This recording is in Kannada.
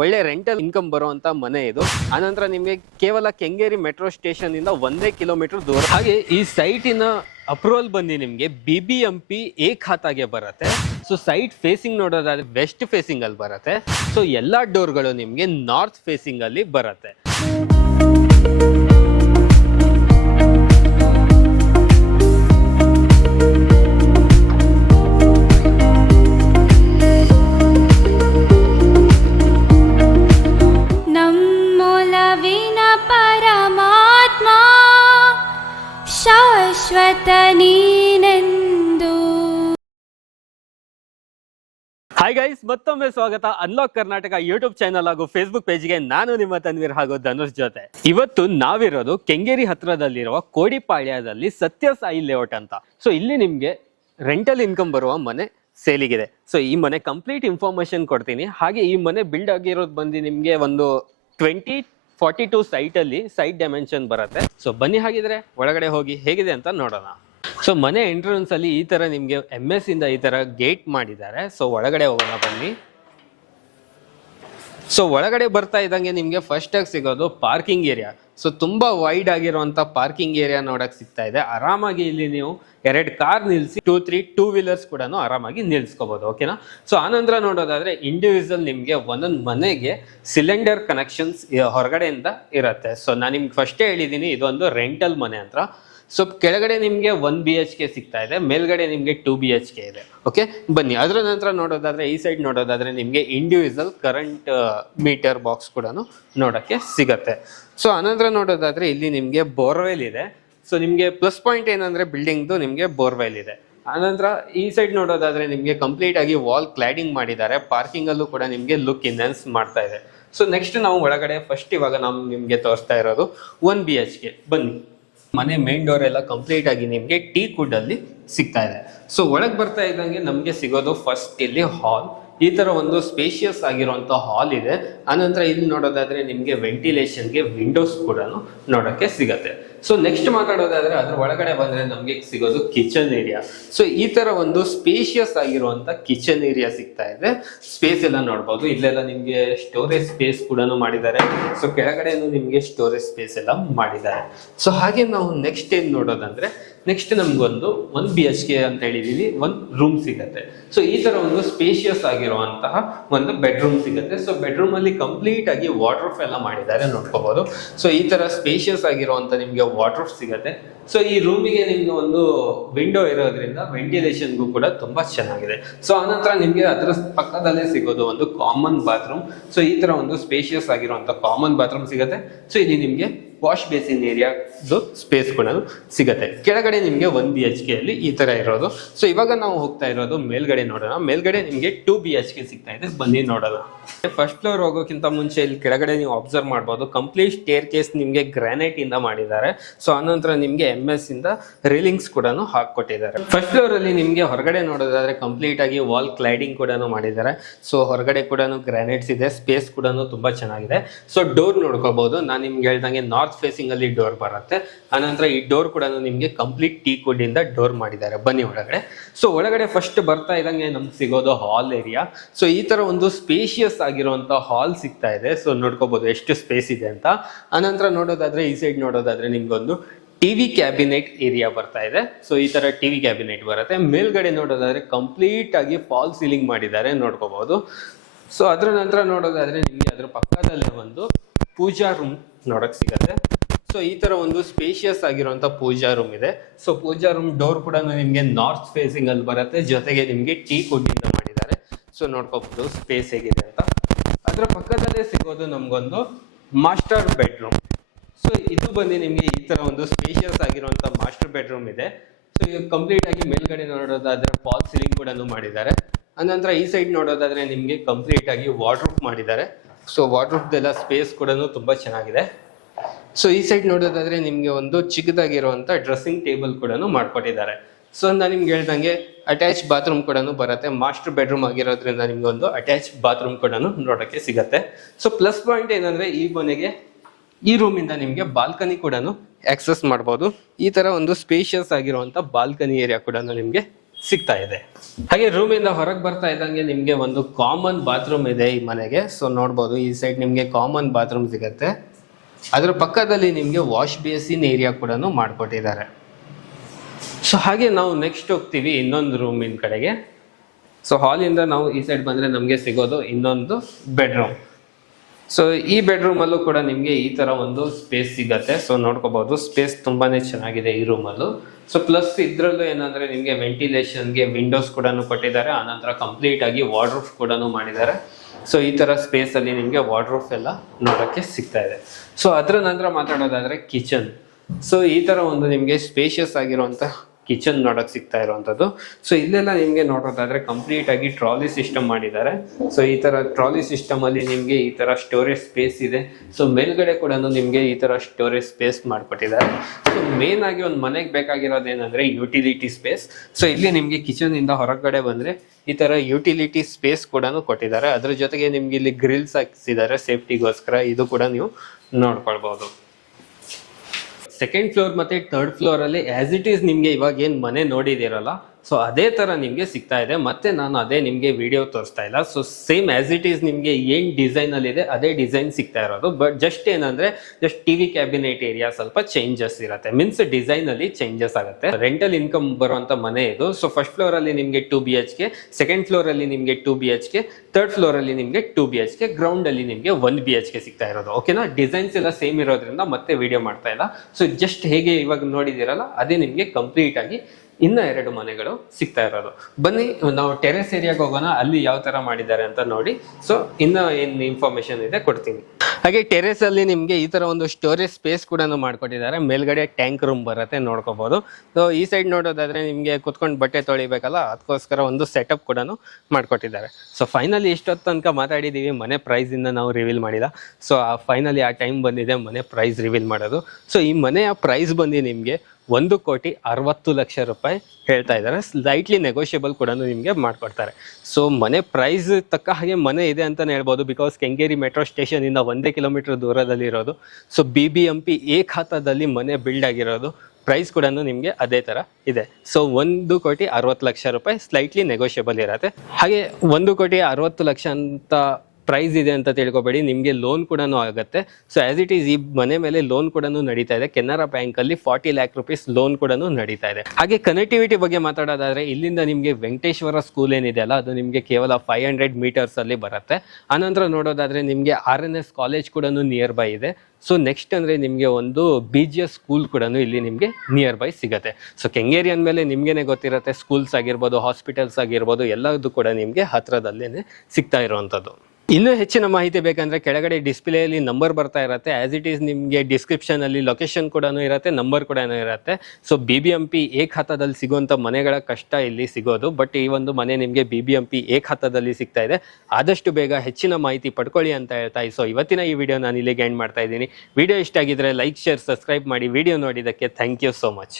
ಒಳ್ಳೆ ರೆಂಟಲ್ ಇನ್ಕಮ್ ಬರುವಂತ ಮನೆ ಇದು. ಆನಂತರ ನಿಮಗೆ ಕೇವಲ ಕೆಂಗೇರಿ ಮೆಟ್ರೋ ಸ್ಟೇಷನ್ ಇಂದ 1 ಕಿಲೋಮೀಟರ್ ದೂರ. ಹಾಗೆ ಈ ಸೈಟಿನ ಅಪ್ರೂವಲ್ ಬಂದು ನಿಮಗೆ BBMP A ಖಾತಾಗೆ ಬರುತ್ತೆ. ಸೊ ಸೈಟ್ ಫೇಸಿಂಗ್ ನೋಡೋದಾದ್ರೆ ವೆಸ್ಟ್ ಫೇಸಿಂಗ್ ಅಲ್ಲಿ ಬರುತ್ತೆ. ಸೊ ಎಲ್ಲಾ ಡೋರ್ಗಳು ನಿಮಗೆ ನಾರ್ತ್ ಫೇಸಿಂಗ್ ಅಲ್ಲಿ ಬರುತ್ತೆ. ಶಾಶ್ವತ ನೀನೆಂದು. ಹಾಯ್ ಗೈಸ್, ಮತ್ತೊಮ್ಮೆ ಸ್ವಾಗತ ಅನ್ಲಾಕ್ ಕರ್ನಾಟಕ ಯೂಟ್ಯೂಬ್ ಚಾನಲ್ ಹಾಗೂ ಫೇಸ್ಬುಕ್ ಪೇಜ್ಗೆ. ನಾನು ನಿಮ್ಮ ತನ್ವೀರ್ ಹಾಗೂ ಧನುಷ್ ಜೊತೆ. ಇವತ್ತು ನಾವಿರೋದು ಕೆಂಗೇರಿ ಹತ್ರದಲ್ಲಿರುವ ಕೋಡಿಪಾಳ್ಯದಲ್ಲಿ ಸತ್ಯ ಸಾಯಿ ಲೇಔಟ್ ಅಂತ. ಸೊ ಇಲ್ಲಿ ನಿಮ್ಗೆ ರೆಂಟಲ್ ಇನ್ಕಮ್ ಬರುವ ಮನೆ ಸೇಲಿಗಿದೆ. ಸೊ ಈ ಮನೆ ಕಂಪ್ಲೀಟ್ ಇನ್ಫಾರ್ಮೇಶನ್ ಕೊಡ್ತೀನಿ. ಹಾಗೆ ಈ ಮನೆ ಬಿಲ್ಡ್ ಆಗಿರೋದು ಬಂದು ನಿಮ್ಗೆ ಒಂದು 2042 ಸೈಟ್ ಡೈಮೆನ್ಷನ್ ಬರುತ್ತೆ. ಸೊ ಬನ್ನಿ ಹಾಗಿದ್ರೆ ಒಳಗಡೆ ಹೋಗಿ ಹೇಗಿದೆ ಅಂತ ನೋಡೋಣ. ಸೊ ಮನೆ ಎಂಟ್ರೆನ್ಸ್ ಅಲ್ಲಿ ಈ ತರ ನಿಮ್ಗೆ MS ಇಂದ ಈ ತರ ಗೇಟ್ ಮಾಡಿದ್ದಾರೆ. ಸೊ ಒಳಗಡೆ ಹೋಗೋಣ ಬನ್ನಿ. ಸೊ ಒಳಗಡೆ ಬರ್ತಾ ಇದ್ದಂಗೆ ನಿಮ್ಗೆ ಫಸ್ಟ್ ಆಗಿ ಸಿಗೋದು ಪಾರ್ಕಿಂಗ್ ಏರಿಯಾ. ಸೊ ತುಂಬಾ ವೈಡ್ ಆಗಿರುವಂತ ಪಾರ್ಕಿಂಗ್ ಏರಿಯಾ ನೋಡಕ್ ಸಿಗ್ತಾ ಇದೆ. ಆರಾಮಾಗಿ ಇಲ್ಲಿ ನೀವು 2 ಕಾರ್ ನಿಲ್ಸಿ 2-3 ಟೂ ವೀಲರ್ಸ್ ಕೂಡ ಆರಾಮಾಗಿ ನಿಲ್ಸ್ಕೋಬಹುದು. ಓಕೆನಾ. ಸೊ ಆನಂತರ ನೋಡೋದಾದ್ರೆ ಇಂಡಿವಿಜುವಲ್ ನಿಮ್ಗೆ ಒಂದೊಂದು ಮನೆಗೆ ಸಿಲಿಂಡರ್ ಕನೆಕ್ಷನ್ಸ್ ಹೊರಗಡೆಯಿಂದ ಇರುತ್ತೆ. ಸೊ ನಾನು ನಿಮ್ಗೆ ಫಸ್ಟೇ ಹೇಳಿದ್ದೀನಿ ಇದೊಂದು ರೆಂಟಲ್ ಮನೆ ಅಂತ. ಸೊ ಕೆಳಗಡೆ ನಿಮ್ಗೆ 1 BHK ಸಿಗ್ತಾ ಇದೆ, ಮೇಲ್ಗಡೆ ನಿಮ್ಗೆ 2 BHK ಇದೆ. ಓಕೆ ಬನ್ನಿ. ಅದರ ನಂತರ ನೋಡೋದಾದ್ರೆ ಈ ಸೈಡ್ ನೋಡೋದಾದ್ರೆ ನಿಮ್ಗೆ ಇಂಡಿವಿಜುವಲ್ ಕರೆಂಟ್ ಮೀಟರ್ ಬಾಕ್ಸ್ ಕೂಡ ನೋಡಕ್ಕೆ ಸಿಗತ್ತೆ. ಸೊ ಅನಂತರ ನೋಡೋದಾದ್ರೆ ಇಲ್ಲಿ ನಿಮ್ಗೆ ಬೋರ್ವೆಲ್ ಇದೆ. ಸೊ ನಿಮ್ಗೆ ಪ್ಲಸ್ ಪಾಯಿಂಟ್ ಏನಂದ್ರೆ ಬಿಲ್ಡಿಂಗ್ದು ನಿಮ್ಗೆ ಬೋರ್ವೆಲ್ ಇದೆ. ಆನಂತರ ಈ ಸೈಡ್ ನೋಡೋದಾದ್ರೆ ನಿಮ್ಗೆ ಕಂಪ್ಲೀಟ್ ಆಗಿ ವಾಲ್ ಕ್ಲಾಡಿಂಗ್ ಮಾಡಿದ್ದಾರೆ. ಪಾರ್ಕಿಂಗ್ ಅಲ್ಲೂ ಕೂಡ ನಿಮ್ಗೆ ಲುಕ್ ಇನ್ಹ್ಯಾನ್ಸ್ ಮಾಡ್ತಾ ಇದೆ. ಸೊ ನೆಕ್ಸ್ಟ್ ನಾವು ಒಳಗಡೆ ಫಸ್ಟ್ ಇವಾಗ ನಾವು ನಿಮ್ಗೆ ತೋರಿಸ್ತಾ ಇರೋದು 1 BHK. ಬನ್ನಿ. ಮನೆ ಮೇನ್ ಡೋರ್ ಎಲ್ಲ ಕಂಪ್ಲೀಟ್ ಆಗಿ ನಿಮ್ಗೆ ಟೀಕ್ ವುಡ್ ಅಲ್ಲಿ ಸಿಗ್ತಾ ಇದೆ. ಸೊ ಒಳಗ್ ಬರ್ತಾ ಇದ್ದಂಗೆ ನಮ್ಗೆ ಸಿಗೋದು ಫಸ್ಟ್ ಇಲ್ಲಿ ಹಾಲ್. ಈ ತರ ಒಂದು ಸ್ಪೇಷಿಯಸ್ ಆಗಿರುವಂತ ಹಾಲ್ ಇದೆ. ಆನಂತರ ಇಲ್ಲಿ ನೋಡೋದಾದ್ರೆ ನಿಮ್ಗೆ ವೆಂಟಿಲೇಷನ್ಗೆ ವಿಂಡೋಸ್ ಕೂಡ ನೋಡಕ್ಕೆ ಸಿಗತ್ತೆ. ಸೊ ನೆಕ್ಸ್ಟ್ ಮಾತಾಡೋದಾದ್ರೆ ಅದ್ರ ಒಳಗಡೆ ಬಂದ್ರೆ ನಮ್ಗೆ ಸಿಗೋದು ಕಿಚನ್ ಏರಿಯಾ. ಸೊ ಈ ತರ ಒಂದು ಸ್ಪೇಷಿಯಸ್ ಆಗಿರುವಂತ ಕಿಚನ್ ಏರಿಯಾ ಸಿಗ್ತಾ ಇದೆ. ಸ್ಪೇಸ್ ಎಲ್ಲ ನೋಡ್ಬೋದು. ಇಲ್ಲೆಲ್ಲ ನಿಮ್ಗೆ ಸ್ಟೋರೇಜ್ ಸ್ಪೇಸ್ ಕೂಡ ಮಾಡಿದ್ದಾರೆ. ಸೊ ಕೆಳಗಡೆನು ನಿಮ್ಗೆ ಸ್ಟೋರೇಜ್ ಸ್ಪೇಸ್ ಎಲ್ಲ ಮಾಡಿದ್ದಾರೆ. ಸೊ ಹಾಗೆ ನಾವು ನೆಕ್ಸ್ಟ್ ಏನ್ ನೋಡೋದಂದ್ರೆ ನೆಕ್ಸ್ಟ್ ನಮ್ಗೊಂದು 1 BHK ಅಂತ ಹೇಳಿದೀವಿ, ಒಂದು ರೂಮ್ ಸಿಗತ್ತೆ. ಸೊ ಈ ತರ ಒಂದು ಸ್ಪೇಷಿಯಸ್ ಆಗಿರುವಂತಹ ಒಂದು ಬೆಡ್ರೂಮ್ ಸಿಗುತ್ತೆ. ಸೊ ಬೆಡ್ರೂಮ್ ಅಲ್ಲಿ ಕಂಪ್ಲೀಟ್ ಆಗಿ ವಾರ್ಡ್ರೋಬ್ ಎಲ್ಲ ಮಾಡಿದ್ದಾರೆ, ನೋಡ್ಕೋಬಹುದು. ಸೊ ಈ ತರ ಸ್ಪೇಷಿಯಸ್ ಆಗಿರುವಂತ ನಿಮ್ಗೆ ವಾರ್ಡ್ರೋಬ್ ಸಿಗತ್ತೆ. ಸೊ ಈ ರೂಮಿಗೆ ನಿಮ್ಗೆ ಒಂದು ವಿಂಡೋ ಇರೋದ್ರಿಂದ ವೆಂಟಿಲೇಷನ್ಗೂ ಕೂಡ ತುಂಬಾ ಚೆನ್ನಾಗಿದೆ. ಸೊ ಆನಂತರ ನಿಮ್ಗೆ ಅದರ ಪಕ್ಕದಲ್ಲೇ ಸಿಗೋದು ಒಂದು ಕಾಮನ್ ಬಾತ್ರೂಮ್. ಸೊ ಈ ತರ ಒಂದು ಸ್ಪೇಷಿಯಸ್ ಆಗಿರುವಂತ ಕಾಮನ್ ಬಾತ್ರೂಮ್ ಸಿಗತ್ತೆ. ಸೊ ಇಲ್ಲಿ ನಿಮ್ಗೆ ವಾಶ್ ಬೇಸಿನ್ ಏರಿಯಾದು ಸ್ಪೇಸ್ ಕೂಡ ಸಿಗತ್ತೆ. ಕೆಳಗಡೆ ನಿಮ್ಗೆ 1 BHK ಅಲ್ಲಿ ಈ ತರ ಇರೋದು. ಸೊ ಇವಾಗ ನಾವು ಹೋಗ್ತಾ ಇರೋದು ಮೇಲ್ಗಡೆ ನೋಡೋಣ. ಮೇಲ್ಗಡೆ ನಿಮ್ಗೆ 2 BHK ಸಿಗ್ತಾ ಇದೆ. ಬನ್ನಿ ನೋಡೋಣ. ಫಸ್ಟ್ ಫ್ಲೋರ್ ಹೋಗೋಕ್ಕಿಂತ ಮುಂಚೆ ಇಲ್ಲಿ ಕೆಳಗಡೆ ನೀವು ಅಬ್ಸರ್ವ್ ಮಾಡ್ಬೋದು, ಕಂಪ್ಲೀಟ್ ಸ್ಟೇರ್ ಕೇಸ್ ನಿಮ್ಗೆ ಗ್ರಾನೈಟ್ ಇಂದ ಮಾಡಿದ್ದಾರೆ. ಸೊ ಆನಂತರ ನಿಮ್ಗೆ MS ಇಂದ ರೇಲಿಂಗ್ಸ್ ಕೂಡ ಹಾಕೊಟ್ಟಿದ್ದಾರೆ. ಫಸ್ಟ್ ಫ್ಲೋರ್ ಅಲ್ಲಿ ನಿಮ್ಗೆ ಹೊರಗಡೆ ನೋಡೋದಾದ್ರೆ ಕಂಪ್ಲೀಟ್ ಆಗಿ ವಾಲ್ ಕ್ಲೈಡಿಂಗ್ ಕೂಡ ಮಾಡಿದ್ದಾರೆ. ಸೊ ಹೊರಗಡೆ ಕೂಡ ಗ್ರಾನೈಟ್ಸ್ ಇದೆ. ಸ್ಪೇಸ್ ಕೂಡ ತುಂಬಾ ಚೆನ್ನಾಗಿದೆ. ಸೊ ಡೋರ್ ನೋಡ್ಕೋಬಹುದು. ನಾನು ನಿಮ್ಗೆ ಹೇಳ್ದಂಗೆ ನಾರ್ತ್ ಫೇಸಿಂಗ್ ಅಲ್ಲಿ ಡೋರ್ ಬರುತ್ತೆ. ಆನಂತರ ಈ ಡೋರ್ ಕೂಡ ನಿಮ್ಗೆ ಕಂಪ್ಲೀಟ್ ಟೀಕ್ ವುಡ್ ಇಂದ ಡೋರ್ ಮಾಡಿದ್ದಾರೆ. ಬನ್ನಿ ಒಳಗಡೆ. ಸೊ ಒಳಗಡೆ ಫಸ್ಟ್ ಬರ್ತಾ ಇದ್ದಂಗೆ ನಮ್ಗೆ ಸಿಗೋದು ಹಾಲ್ ಏರಿಯಾ. ಸೊ ಈ ತರ ಒಂದು ಸ್ಪೇಷಿಯಸ್ ಆಗಿರುವಂತ ಹಾಲ್ ಸಿಗ್ತಾ ಇದೆ. ಸೊ ನೋಡ್ಕೋಬಹುದು ಎಷ್ಟು ಸ್ಪೇಸ್ ಇದೆ ಅಂತ. ಆನಂತರ ನೋಡೋದಾದ್ರೆ ಈ ಸೈಡ್ ನೋಡೋದಾದ್ರೆ ನಿಮ್ಗೊಂದು ಟಿವಿ ಕ್ಯಾಬಿನೆಟ್ ಏರಿಯಾ ಬರ್ತಾ ಇದೆ. ಸೊ ಈ ತರ ಟಿವಿ ಕ್ಯಾಬಿನೆಟ್ ಬರುತ್ತೆ. ಮೇಲ್ಗಡೆ ನೋಡೋದಾದ್ರೆ ಕಂಪ್ಲೀಟ್ ಆಗಿ ಫಾಲ್ ಸೀಲಿಂಗ್ ಮಾಡಿದ್ದಾರೆ, ನೋಡ್ಕೋಬಹುದು. ಸೊ ಅದ್ರ ನಂತರ ನೋಡೋದಾದ್ರೆ ನಿಮ್ಗೆ ಅದ್ರ ಪಕ್ಕದಲ್ಲೇ ಒಂದು ಪೂಜಾ ರೂಮ್ ನೋಡಕ್ ಸಿಗತ್ತೆ. ಸೊ ಈ ತರ ಒಂದು ಸ್ಪೇಷಿಯಸ್ ಆಗಿರುವಂತ ಪೂಜಾ ರೂಮ್ ಇದೆ. ಸೊ ಪೂಜಾ ರೂಮ್ ಡೋರ್ ಕೂಡ ನಿಮ್ಗೆ ನಾರ್ತ್ ಫೇಸಿಂಗ್ ಅಲ್ಲಿ ಬರುತ್ತೆ. ಜೊತೆಗೆ ನಿಮ್ಗೆ ಟೀಕ್ ವುಡ್ ಇಂದ ಮಾಡಿದ್ದಾರೆ. ಸೊ ನೋಡ್ಕೋಬಹುದು ಸ್ಪೇಸ್ ಹೇಗಿದೆ ಅಂತ. ಅದ್ರ ಪಕ್ಕದಲ್ಲೇ ಸಿಗೋದು ನಮ್ಗೊಂದು ಮಾಸ್ಟರ್ ಬೆಡ್ರೂಮ್. ಸೊ ಇದು ಬಂದು ನಿಮ್ಗೆ ಈ ತರ ಒಂದು ಸ್ಪೇಷಿಯಸ್ ಆಗಿರುವಂತ ಮಾಸ್ಟರ್ ಬೆಡ್ರೂಮ್ ಇದೆ. ಸೊ ಈಗ ಕಂಪ್ಲೀಟ್ ಆಗಿ ಮೇಲ್ಗಡೆ ನೋಡೋದಾದ್ರೆ ಫಾಲ್ ಸೀಲಿಂಗ್ ಕೂಡ ಮಾಡಿದ್ದಾರೆ. ಅನಂತರ ಈ ಸೈಡ್ ನೋಡೋದಾದ್ರೆ ನಿಮ್ಗೆ ಕಂಪ್ಲೀಟ್ ಆಗಿ ವಾರ್ಡ್ರೋಬ್ ಮಾಡಿದ್ದಾರೆ. ಸೊ ವಾರ್ಡ್ರೋಬ್ದೆಲ್ಲ ಸ್ಪೇಸ್ ಕೂಡ ತುಂಬಾ ಚೆನ್ನಾಗಿದೆ. ಸೊ ಈ ಸೈಡ್ ನೋಡೋದಾದ್ರೆ ನಿಮ್ಗೆ ಒಂದು ಚಿಕ್ಕದಾಗಿರುವಂತ ಡ್ರೆಸ್ಸಿಂಗ್ ಟೇಬಲ್ ಕೂಡ ಮಾಡ್ಕೊಟ್ಟಿದ್ದಾರೆ. ಸೊ ನಾನು ನಿಮ್ಗೆ ಹೇಳ್ದಂಗೆ ಅಟ್ಯಾಚ್ ಬಾತ್ರೂಮ್ ಕೂಡ ಬರುತ್ತೆ. ಮಾಸ್ಟರ್ ಬೆಡ್ರೂಮ್ ಆಗಿರೋದ್ರಿಂದ ನಿಮ್ಗೆ ಒಂದು ಅಟ್ಯಾಚ್ ಬಾತ್ರೂಮ್ ಕೂಡ ನೋಡಕ್ಕೆ ಸಿಗತ್ತೆ. ಸೊ ಪ್ಲಸ್ ಪಾಯಿಂಟ್ ಏನಂದ್ರೆ ಈ ಮನೆಗೆ ಈ ರೂಮ್ ಇಂದ ನಿಮ್ಗೆ ಬಾಲ್ಕನಿ ಕೂಡ ಆಕ್ಸೆಸ್ ಮಾಡಬಹುದು. ಈ ತರ ಒಂದು ಸ್ಪೇಷಿಯಸ್ ಆಗಿರುವಂತ ಬಾಲ್ಕನಿ ಏರಿಯಾ ಕೂಡ ನಿಮ್ಗೆ ಸಿಗ್ತಾ ಇದೆ. ಹಾಗೆ ರೂಮಿಂದ ಹೊರಗೆ ಬರ್ತಾ ಇದ್ದಂಗೆ ನಿಮ್ಗೆ ಒಂದು ಕಾಮನ್ ಬಾತ್ರೂಮ್ ಇದೆ ಈ ಮನೆಗೆ. ಸೊ ನೋಡ್ಬೋದು ಈ ಸೈಡ್ ನಿಮ್ಗೆ ಕಾಮನ್ ಬಾತ್ರೂಮ್ ಸಿಗತ್ತೆ. ಅದ್ರ ಪಕ್ಕದಲ್ಲಿ ನಿಮ್ಗೆ ವಾಶ್ ಬೇಸಿನ್ ಏರಿಯಾ ಕೂಡ ಮಾಡ್ಕೊಟ್ಟಿದ್ದಾರೆ. ಸೊ ಹಾಗೆ ನಾವು ನೆಕ್ಸ್ಟ್ ಹೋಗ್ತೀವಿ ಇನ್ನೊಂದು ರೂಮಿನ ಕಡೆಗೆ. ಸೊ ಹಾಲಿಂದ ನಾವು ಈ ಸೈಡ್ ಬಂದ್ರೆ ನಮ್ಗೆ ಸಿಗೋದು ಇನ್ನೊಂದು ಬೆಡ್ರೂಮ್. ಸೊ ಈ ಬೆಡ್ರೂಮ್ ಅಲ್ಲೂ ಕೂಡ ನಿಮ್ಗೆ ಈ ತರ ಒಂದು ಸ್ಪೇಸ್ ಸಿಗತ್ತೆ. ಸೊ ನೋಡ್ಕೋಬಹುದು, ಸ್ಪೇಸ್ ತುಂಬಾನೇ ಚೆನ್ನಾಗಿದೆ ಈ ರೂಮ್ ಅಲ್ಲೂ. ಸೊ ಪ್ಲಸ್ ಇದ್ರಲ್ಲೂ ಏನಂದ್ರೆ ನಿಮ್ಗೆ ವೆಂಟಿಲೇಷನ್ಗೆ ವಿಂಡೋಸ್ ಕೂಡ ಕೊಟ್ಟಿದ್ದಾರೆ. ಆನಂತರ ಕಂಪ್ಲೀಟ್ ಆಗಿ ವಾರ್ಡ್ರೂಫ್ ಕೂಡ ಮಾಡಿದ್ದಾರೆ. ಸೊ ಈ ತರ ಸ್ಪೇಸ್ ಅಲ್ಲಿ ನಿಮ್ಗೆ ವಾರ್ಡ್ರೂಫ್ ಎಲ್ಲ ನೋಡಕ್ಕೆ ಸಿಗ್ತಾ ಇದೆ. ಸೊ ಅದ್ರ ನಂತರ ಮಾತಾಡೋದಾದ್ರೆ ಕಿಚನ್. ಸೊ ಈ ತರ ಒಂದು ನಿಮ್ಗೆ ಸ್ಪೇಷಿಯಸ್ ಆಗಿರುವಂತ ಕಿಚನ್ ನೋಡಕ್ ಸಿಗ್ತಾ ಇರುವಂತದ್ದು. ಸೊ ಇಲ್ಲೆಲ್ಲ ನಿಮ್ಗೆ ನೋಡೋದಾದ್ರೆ ಕಂಪ್ಲೀಟ್ ಆಗಿ ಟ್ರಾಲಿ ಸಿಸ್ಟಮ್ ಮಾಡಿದ್ದಾರೆ. ಸೊ ಈ ತರ ಟ್ರಾಲಿ ಸಿಸ್ಟಮ್ ಅಲ್ಲಿ ನಿಮ್ಗೆ ಈ ತರ ಸ್ಟೋರೇಜ್ ಸ್ಪೇಸ್ ಇದೆ. ಸೊ ಮೇಲ್ಗಡೆ ಕೂಡ ನಿಮ್ಗೆ ಈ ತರ ಸ್ಟೋರೇಜ್ ಸ್ಪೇಸ್ ಮಾಡ್ಕೊಟ್ಟಿದ್ದಾರೆ. ಸೊ ಮೇನ್ ಆಗಿ ಒಂದು ಮನೆಗೆ ಬೇಕಾಗಿರೋದು ಏನಂದ್ರೆ ಯುಟಿಲಿಟಿ ಸ್ಪೇಸ್. ಸೊ ಇಲ್ಲಿ ನಿಮ್ಗೆ ಕಿಚನ್ ಇಂದ ಹೊರಗಡೆ ಬಂದ್ರೆ ಈ ತರ ಯುಟಿಲಿಟಿ ಸ್ಪೇಸ್ ಕೂಡ ಕೊಟ್ಟಿದ್ದಾರೆ. ಅದ್ರ ಜೊತೆಗೆ ನಿಮ್ಗೆ ಇಲ್ಲಿ ಗ್ರಿಲ್ಸ್ ಹಾಕ್ಸಿದ್ದಾರೆ ಸೇಫ್ಟಿಗೋಸ್ಕರ. ಇದು ಕೂಡ ನೀವು ನೋಡ್ಕೊಳ್ಬಹುದು. ಸೆಕೆಂಡ್ ಫ್ಲೋರ್ ಮತ್ತೆ ಥರ್ಡ್ ಫ್ಲೋರ್ ಅಲ್ಲಿ ಆಸ್ ಇಟ್ ಈಸ್ ನಿಮ್ಗೆ ಇವಾಗ ಏನ್ ಮನೆ ನೋಡಿದಿರಲ್ಲ, ಸೊ ಅದೇ ತರ ನಿಮ್ಗೆ ಸಿಗ್ತಾ ಇದೆ. ಮತ್ತೆ ನಾನು ಅದೇ ನಿಮ್ಗೆ ವಿಡಿಯೋ ತೋರಿಸ್ತಾ ಇಲ್ಲ. So same as it is ನಿಮ್ಗೆ ಏನ್ ಡಿಸೈನ್ ಅಲ್ಲಿ ಇದೆ ಅದೇ ಡಿಸೈನ್ ಸಿಗ್ತಾ ಇರೋದು. ಬಟ್ ಜಸ್ಟ್ ಏನಂದ್ರೆ ಜಸ್ಟ್ ಟಿವಿ ಕ್ಯಾಬಿನೆಟ್ ಏರಿಯಾ ಸ್ವಲ್ಪ ಚೇಂಜಸ್ ಇರುತ್ತೆ, ಮೀನ್ಸ್ ಡಿಸೈನ್ ಅಲ್ಲಿ ಚೇಂಜಸ್ ಆಗುತ್ತೆ. ರೆಂಟಲ್ ಇನ್ಕಮ್ ಬರುವಂತ ಮನೆ ಇದು. ಸೊ ಫಸ್ಟ್ ಫ್ಲೋರ್ ಅಲ್ಲಿ ನಿಮ್ಗೆ 2 BHK, ಸೆಕೆಂಡ್ ಫ್ಲೋರ್ ಅಲ್ಲಿ ನಿಮ್ಗೆ 2 BHK, ಥರ್ಡ್ ಫ್ಲೋರ್ ಅಲ್ಲಿ ನಿಮ್ಗೆ 2 BHK, ಗ್ರೌಂಡ್ ಅಲ್ಲಿ ನಿಮ್ಗೆ 1 BHK ಸಿಗ್ತಾ ಇರೋದು. ಓಕೆನಾ? ಡಿಸೈನ್ಸ್ ಎಲ್ಲ ಸೇಮ್ ಇರೋದ್ರಿಂದ ಮತ್ತೆ ವಿಡಿಯೋ ಮಾಡ್ತಾ ಇಲ್ಲ. ಸೊ ಜಸ್ಟ್ ಹೇಗೆ ಇವಾಗ ನೋಡಿದಿರಲ್ಲ ಅದೇ ನಿಮ್ಗೆ ಕಂಪ್ಲೀಟ್ ಆಗಿ ಇನ್ನ 2 ಮನೆಗಳು ಸಿಗ್ತಾ ಇರೋದು. ಬನ್ನಿ ನಾವು ಟೆರೆಸ್ ಏರಿಯಾಗೆ ಹೋಗೋಣ, ಅಲ್ಲಿ ಯಾವ ತರ ಮಾಡಿದ್ದಾರೆ ಅಂತ ನೋಡಿ. ಸೊ ಇನ್ನ ಏನ್ ಇನ್ಫಾರ್ಮೇಶನ್ ಇದೆ ಕೊಡ್ತೀನಿ. ಹಾಗೆ ಟೆರೆಸ್ ಅಲ್ಲಿ ನಿಮ್ಗೆ ಈ ತರ ಒಂದು ಸ್ಟೋರೇಜ್ ಸ್ಪೇಸ್ ಕೂಡ ಮಾಡ್ಕೊಟ್ಟಿದ್ದಾರೆ. ಮೇಲ್ಗಡೆ ಟ್ಯಾಂಕ್ ರೂಮ್ ಬರುತ್ತೆ, ನೋಡ್ಕೋಬಹುದು. ಸೊ ಈ ಸೈಡ್ ನೋಡೋದಾದ್ರೆ ನಿಮ್ಗೆ ಕುತ್ಕೊಂಡು ಬಟ್ಟೆ ತೊಳಿಬೇಕಲ್ಲ, ಅದಕ್ಕೋಸ್ಕರ ಒಂದು ಸೆಟಪ್ ಕೂಡ ಮಾಡ್ಕೊಟ್ಟಿದ್ದಾರೆ. ಸೊ ಫೈನಲಿ ಇಷ್ಟೊತ್ತು ತನಕ ಮಾತಾಡಿದೀವಿ, ಮನೆ ಪ್ರೈಸ್ ಇಂದ ನಾವು ರಿವೀಲ್ ಮಾಡಿಲ್ಲ. ಸೊ ಫೈನಲಿ ಆ ಟೈಮ್ ಬಂದಿದೆ ಮನೆ ಪ್ರೈಸ್ ರಿವೀಲ್ ಮಾಡೋದು. ಸೊ ಈ ಮನೆಯ ಪ್ರೈಸ್ ಬಂದು ನಿಮ್ಗೆ 1,60,00,000 ರೂಪಾಯಿ ಹೇಳ್ತಾ ಇದ್ದಾರೆ. ಸ್ಲೈಟ್ಲಿ ನೆಗೋಷಿಯಬಲ್ ಕೂಡ ನಿಮಗೆ ಮಾಡ್ಕೊಡ್ತಾರೆ. ಸೊ ಮನೆ ಪ್ರೈಸ್ ತಕ್ಕ ಹಾಗೆ ಮನೆ ಇದೆ ಅಂತಾನೆ ಹೇಳ್ಬೋದು. ಬಿಕಾಸ್ ಕೆಂಗೇರಿ ಮೆಟ್ರೋ ಸ್ಟೇಷನ್ ಇಂದ 1 ಕಿಲೋಮೀಟರ್ ದೂರದಲ್ಲಿ ಇರೋದು. ಸೊ BBMP ಎ ಖಾತಾದಲ್ಲಿ ಮನೆ ಬಿಲ್ಡ್ ಆಗಿರೋದು. ಪ್ರೈಸ್ ಕೂಡ ನಿಮಗೆ ಅದೇ ತರ ಇದೆ. ಸೊ 1,60,00,000 ರೂಪಾಯಿ ಸ್ಲೈಟ್ಲಿ ನೆಗೋಷಿಯಬಲ್ ಇರುತ್ತೆ. ಹಾಗೆ 1,60,00,000 ಅಂತ ಪ್ರೈಸ್ ಇದೆ ಅಂತ ತಿಳ್ಕೊಬೇಡಿ, ನಿಮಗೆ ಲೋನ್ ಕೂಡ ಆಗುತ್ತೆ. ಸೊ ಆಸ್ ಇಟ್ ಈಸ್ ಈ ಮನೆ ಮೇಲೆ ಲೋನ್ ಕೂಡ ನಡೀತಾ ಇದೆ. ಕೆನರಾ ಬ್ಯಾಂಕ್ ಅಲ್ಲಿ 40 lakh rupees ಲೋನ್ ಕೂಡ ನಡೀತಾ ಇದೆ. ಹಾಗೆ ಕನೆಕ್ಟಿವಿಟಿ ಬಗ್ಗೆ ಮಾತಾಡೋದಾದ್ರೆ ಇಲ್ಲಿಂದ ನಿಮಗೆ ವೆಂಕಟೇಶ್ವರ ಸ್ಕೂಲ್ ಏನಿದೆ ಅಲ್ಲ, ಅದು ನಿಮಗೆ ಕೇವಲ 500 meters ಅಲ್ಲಿ ಬರುತ್ತೆ. ಆನಂತರ ನೋಡೋದಾದ್ರೆ ನಿಮಗೆ RNS ಕಾಲೇಜ್ ಕೂಡ ನಿಯರ್ ಬೈ ಇದೆ. ಸೊ ನೆಕ್ಸ್ಟ್ ಅಂದ್ರೆ ನಿಮಗೆ ಒಂದು BGS ಸ್ಕೂಲ್ ಕೂಡ ಇಲ್ಲಿ ನಿಮಗೆ ನಿಯರ್ ಬೈ ಸಿಗುತ್ತೆ. ಸೊ ಕೆಂಗೇರಿ ಅಂದಮೇಲೆ ನಿಮ್ಗೆನೆ ಗೊತ್ತಿರುತ್ತೆ, ಸ್ಕೂಲ್ಸ್ ಆಗಿರ್ಬೋದು, ಹಾಸ್ಪಿಟಲ್ಸ್ ಆಗಿರ್ಬೋದು, ಎಲ್ಲದೂ ಕೂಡ ನಿಮಗೆ ಹತ್ರದಲ್ಲೇನೆ ಸಿಗ್ತಾ ಇರುವಂತದ್ದು. ಇನ್ನೂ ಹೆಚ್ಚಿನ ಮಾಹಿತಿ ಬೇಕಂದ್ರೆ ಕೆಳಗಡೆ ಡಿಸ್ಪ್ಲೇಯಲ್ಲಿ ನಂಬರ್ ಬರ್ತಾ ಇರುತ್ತೆ. ಆಸ್ ಇಟ್ ಈಸ್ ನಿಮಗೆ ಡಿಸ್ಕ್ರಿಪ್ಷನ್ ಅಲ್ಲಿ ಲೊಕೇಶನ್ ಕೂಡ ಇರುತ್ತೆ, ನಂಬರ್ ಕೂಡ ಇರುತ್ತೆ. ಸೊ BBMP ಎ ಖಾತಾದಲ್ಲಿ ಸಿಗುವಂತ ಮನೆಗಳ ಕಷ್ಟ ಇಲ್ಲಿ ಸಿಗೋದು. ಬಟ್ ಈ ಒಂದು ಮನೆ ನಿಮಗೆ BBMP ಎ ಖಾತಾದಲ್ಲಿ ಸಿಗ್ತಾ ಇದೆ. ಆದಷ್ಟು ಬೇಗ ಹೆಚ್ಚಿನ ಮಾಹಿತಿ ಪಡ್ಕೊಳ್ಳಿ ಅಂತ ಹೇಳ್ತಾ. ಸೊ ಇವತ್ತಿನ ಈ ವಿಡಿಯೋ ನಾನು ಇಲ್ಲಿಗೆ ಎಂಡ್ ಮಾಡ್ತಾ ಇದ್ದೀನಿ. ವಿಡಿಯೋ ಇಷ್ಟ ಆಗಿದ್ರೆ ಲೈಕ್, ಶೇರ್, ಸಬ್ಸ್ಕ್ರೈಬ್ ಮಾಡಿ. ವಿಡಿಯೋ ನೋಡಿದ್ದಕ್ಕೆ ಥ್ಯಾಂಕ್ ಯು ಸೋ ಮಚ್.